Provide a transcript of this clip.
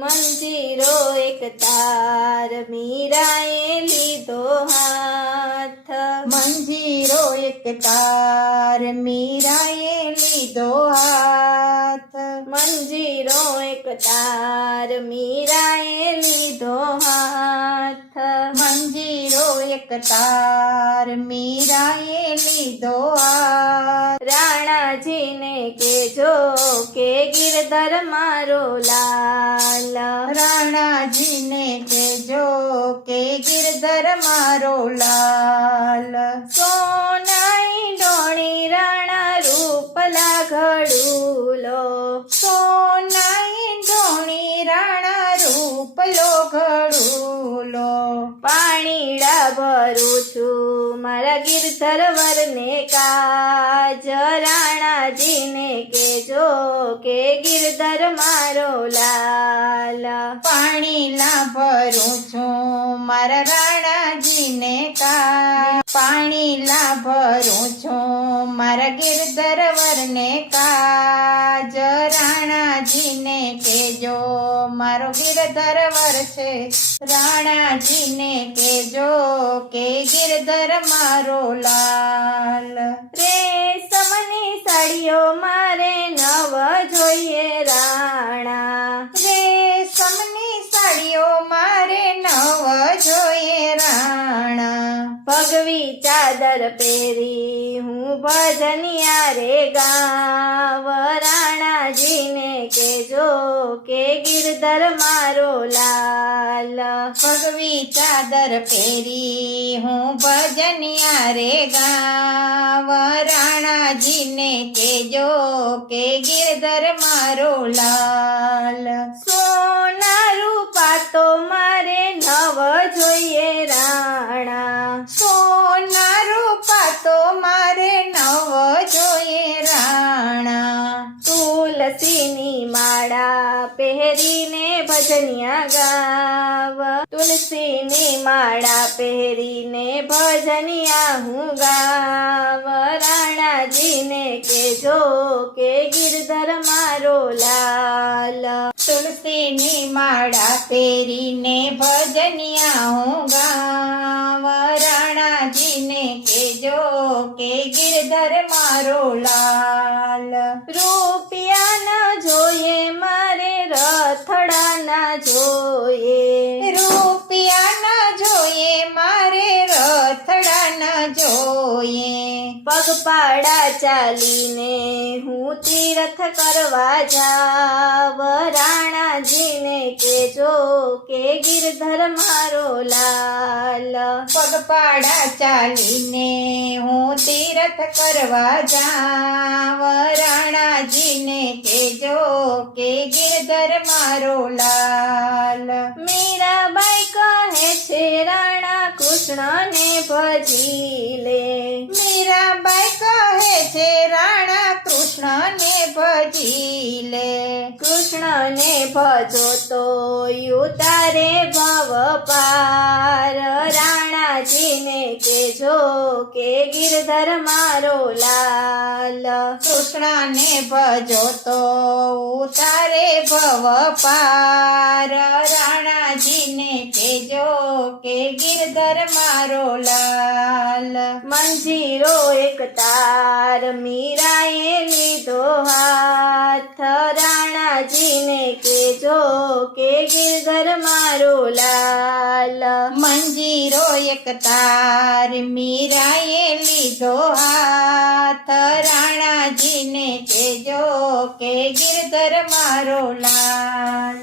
મંજીરો એક તાર મીરાએ લીધો હાથ, મંજીરો એક તાર મીરાએ લીધો હાથ, મંજીરો એક તાર મીરાએ લીધો હાથ, મંજીરો એક તાર મીરાએ લીધો હાથ. રાણાજીને કેજો કે ગિરધર મારો લાલ, રાણાજીને કહેજો કે ગિરધર મારો લાલ. સોનાઈ ડોણી રાણા રૂપલા ઘડુલો, સોનાઈ ડોણી રાણા રૂપલો ઘડુલો. પાણીડા ભરું છું મારા ગિરધર વરને કાજ, રાણાજીને કેજો કે ગિરધર મારો લાલ. પાણીલા ભરું છું મારા રાણાજીને કાજ, પાણીલા ભરું છું મારા ગિરધર વરને કાજ. રાણાજીને કહેજો મારો ગિરધર વર છે, રાણાજીને કહેજો કે ગિરધર મારો લાલ. રેશમની સાડીઓ મારે નવ જોઈએ રાણા, રેશમની સાડીઓ મારે નવ જોઈએ રાણા. ભગવી ચાદર પહેરી હું ભજનિયા રે ગાવ, રાણાજીને કેજો કે ગિરધર મારો લાલ. ભગવી ચાદર પહેરી હું ભજનિયા રે ગાવ, રાણાજીને કહેજો કે ગિરધર મારો લાલ. સોના રૂપા તો મારે નવ જોઈએ રાણા, સોના રૂપા તો મારે નવ જોઈએ રાણા. તુલસીની માળા પહેરીને ભજનિયા ગાવ, તુલસીની માળા પહેરીને ભજનિયા હું ગાવ, રાણાજીને કેજો કે ગિરધર મારો લાલ. તુલસીની માળા પહેરીને ભજનિયા હું ગાવ, રાણાજીને કહેજો કે ગિરધર મારો લાલ. રૂપિયા ન જોઈએ મારે રથડા ના જોઈએ, રૂપિયા ન જોઈએ મારે રથડા ન જોઈએ. પગપાળા ચાલીને હું તીર્થ કરવા જાવ, રાણાજીને કેજો કે ગિરધર મારો લાલ. પગપાળા ચાલીને હું તીર્થ કરવા જાવ, રાણાજીને કહેજો કે ગિરધર મારો લાલ. મીરાબાઈ કહે છે રાણા કૃષ્ણને ભજી લે, મીરાબાઈ કહે છે રાણા કૃષ્ણને ભજી લે. કૃષ્ણને ભજો તો ઉતારે ભવ પાર, રાણાજીને કેજો કે ગિરધર મારો લાલ. કૃષ્ણને ભજો તો ઉતારે ભવ પાર, રાણાજીને કહેજો કે ગિરધર મારો લાલ. મંજીરો એક તાર મીરાએ લીધો હાથ, રાણાજીને કેજો કે ગિરધર મારો લાલ. મંજીરો એક તાર મીરાએ લીધો હાથ, રાણાજીને કહેજો કે ગિરધર મારો લાલ.